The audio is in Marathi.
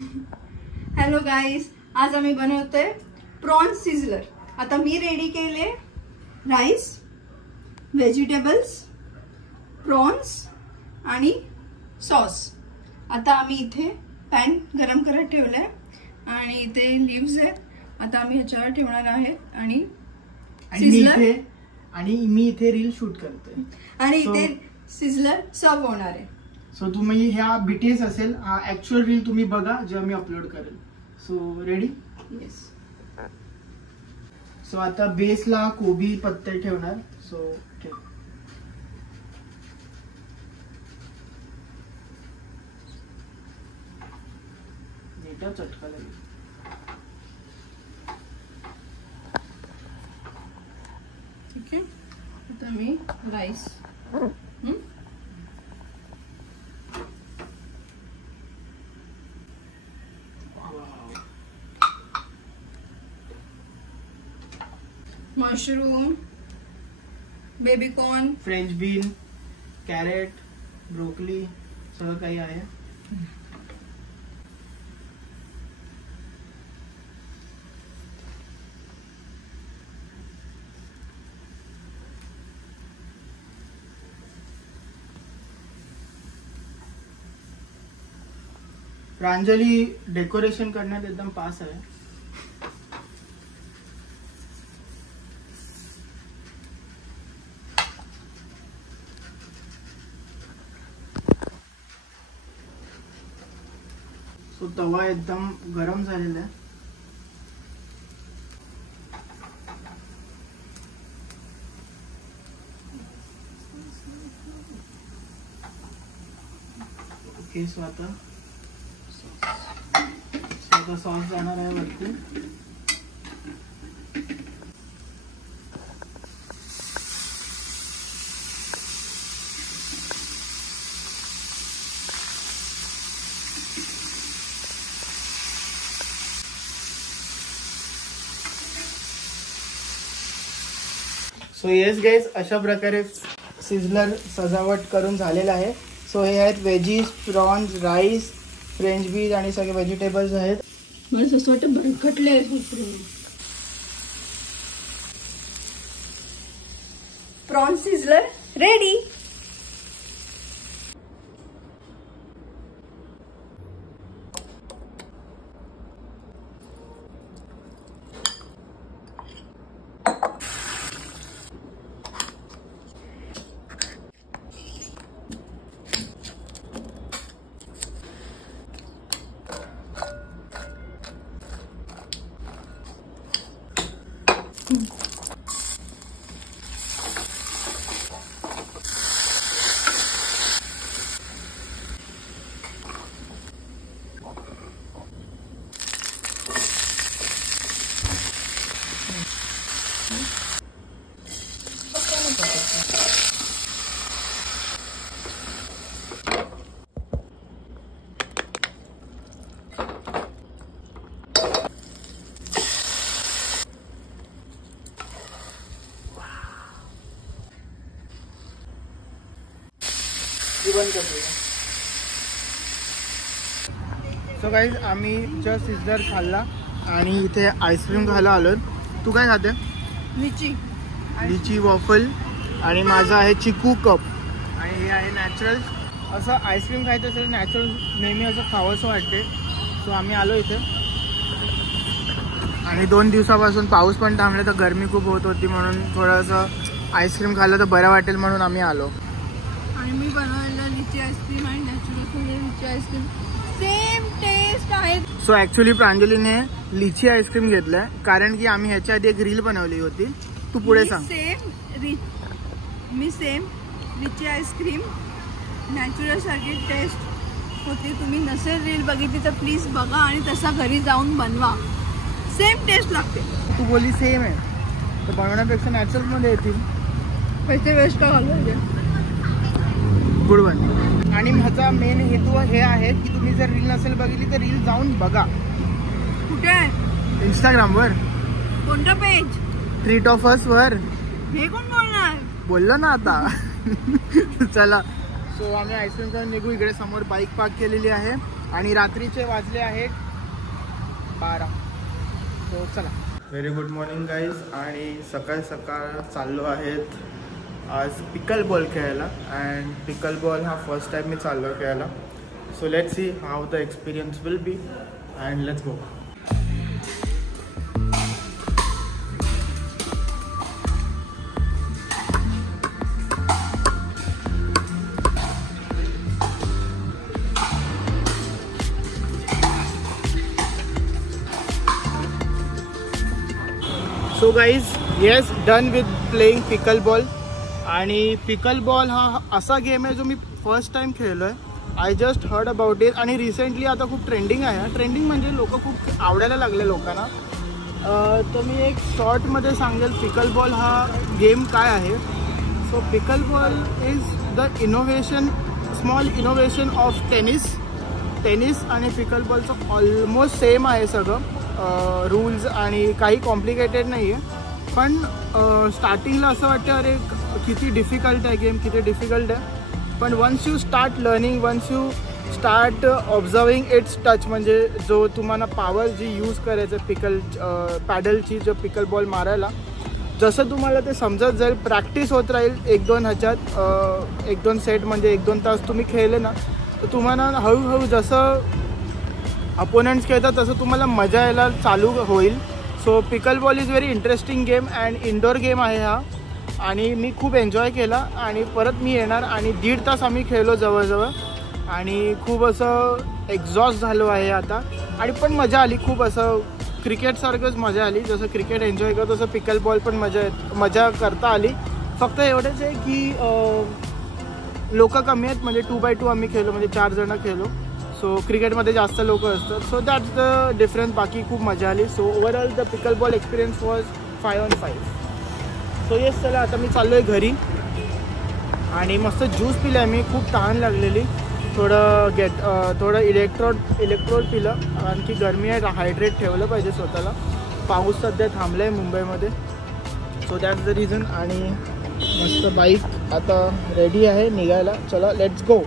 हॅलो गाईज, आज आम्ही बनवतोय प्रॉन्स सिझलर। आता मी रेडी केले राईस, व्हेजिटेबल्स, प्रॉन्स आणि सॉस। आता आम्ही इथे पॅन गरम करत ठेवलाय आणि इथे लीव्स आहेत। आता आम्ही ह्याच्यावर ठेवणार आहेत आणि मी इथे रील शूट करतोय आणि इथे सिझलर सर्व होणार आहे। सो तुम्ही ह्या बीटीएस असेल, हा ऍक्च्युअल रील तुम्ही बघा जेव्हा मी अपलोड करेल। So ready? येस। सो आता बेसला कोबी पत्ते ठेवणार। सो चटका लागेल। ठीक आहे, आता मी rice mushroom, baby corn, French bean, carrot, broccoli सगळं काही आहे। प्रांजली डेकोरेशन करण्यात एकदम पास आहे। सो तवा एकदम गरम झालेला आहे। ओके, सो आता सॉस जाणार आहे वरती। सो येस गाइस, अशा प्रकारे सिझलर सजावट करून झालेला आहे। सो हे आहेत वेजीज, प्रॉन्स, राईस, फ्रेंच बीज आणि सगळे व्हेजिटेबल्स आहेत। मला असं वाटतं भरकटले। Prawns sizzler ready. So guys, आम्ही जस्ट सिझलर खाल्ला आणि इथे आईस्क्रीम खायला आलो। तू काय खाते? लिची वॉफल आणि माझा आहे चिकू कप आणि हे आहे नॅचरल। असं आईस्क्रीम खायचं असेल नॅचरल नेहमी असं खावंसं वाटते। सो आम्ही आलो इथे आणि 2 दिवसापासून पाऊस पण थांबला, तर गरमी खूप होत होती, म्हणून थोडंसं आईस्क्रीम खाल्लं तर बरं वाटेल म्हणून आम्ही आलो। आणि मी बनवलेलं लिची आईस्क्रीम आणि नॅचरल लिची आईस्क्रीम सेम टेस्ट आहे। सो ऍक्च्युली प्रांजलीने लिची आईस्क्रीम घेतलंय कारण की आम्ही ह्याच्या आधी एक रील बनवली होती। तू पुढे सांग। मी सेम लिची आईस्क्रीम नॅचरल सारखी टेस्ट होती। तुम्ही नसेल रील बघितली तर प्लीज बघा आणि तसा घरी जाऊन बनवा, सेम टेस्ट लागते। तू बोली सेम आहे तर बनवण्यापेक्षा नॅचरल मध्ये येतील, पैसे वेस्ट का घालवायचे। Good one. आणि ह्याचा मेन हेतू हे आहे की तुम्ही जर रील नसेल बघितली तर रील जाऊन बघा। कुठे आहे? इंस्टाग्रामवर। कोणतं पेज? ट्रीट ऑफ अस वर। हे कोण बोलणार? बोललो ना आता। चला, सो आम्ही आईस्क्रीम खाऊन निघू। इकडे समोर बाईक पार्क केलेली आहे आणि रात्रीचे वाजले आहेत 12. सो चला. Very good morning guys. आणि सकाळ सकाळ चाललो आहेत आज पिकल बॉल खेळायला. अँड पिकल बॉल हा फर्स्ट टाइम मी चाललो खेळायला. So let's see how the experience will be and let's go. So guys yes done with playing pickle ball. आणि पिकल बॉल हा असा गेम आहे जो मी फर्स्ट टाइम खेळलो आहे. I just heard about it. आणि रिसेंटली आता खूप ट्रेंडिंग आहे. ट्रेंडिंग म्हणजे लोक खूप आवडायला लागले लोकांना. तर मी एक शॉर्टमध्ये सांगेल पिकल बॉल हा गेम काय आहे. So pickle ball is the innovation, small innovation of tennis आणि पिकल बॉलचं ऑलमोस्ट सेम आहे सगळं. रूल्स आणि काही कॉम्प्लिकेटेड नाही आहे. पण स्टार्टिंगला असं वाटतं अरे किती डिफिकल्ट आहे गेम, किती डिफिकल्ट आहे. पण once you start learning, once you start observing its touch, म्हणजे जो तुम्हाला पॉवर जी यूज करायचं पिकल पॅडलची जो पिकल बॉल मारायला, जसं तुम्हाला ते समजत जाईल, प्रॅक्टिस होत राहील 1-2 ह्याच्यात 1-2 सेट म्हणजे 1-2 तास तुम्ही खेळले ना, तर तुम्हाला हळूहळू जसं अपोनंट्स खेळतात तसं तुम्हाला मजा यायला चालू होईल. So pickle ball is very interesting game and indoor game आहे हा. आणि मी खूप एन्जॉय केला आणि परत मी येणार. आणि 1.5 तास आम्ही खेळलो जवळजवळ आणि खूप असं एक्झॉस्ट झालो आहे आता. आणि पण मजा आली खूप. असं क्रिकेटसारखंच मजा आली. जसं क्रिकेट एन्जॉय करतो तसं पिकल बॉल पण मजा करता आली. फक्त एवढंच आहे की लोक कमी आहेत. म्हणजे 2x2 आम्ही खेळलो, म्हणजे 4 जण खेळलो. सो क्रिकेटमध्ये जास्त लोक असतात. So that's the difference. बाकी खूप मजा आली. So overall the pickle ball experience was 5 on 5. So yes चला आता मी चाललो आहे घरी. आणि मस्त ज्यूस पिला आहे मी. खूप तहान लागलेली. थोडं इलेक्ट्रोड पिलं. आणखी गरमी आहे, हायड्रेट ठेवलं पाहिजे स्वतःला. पाऊस सध्या थांबला आहे मुंबईमध्ये. So that's the reason. आणि मस्त बाईक आता रेडी आहे निघायला. चला लेट्स गो.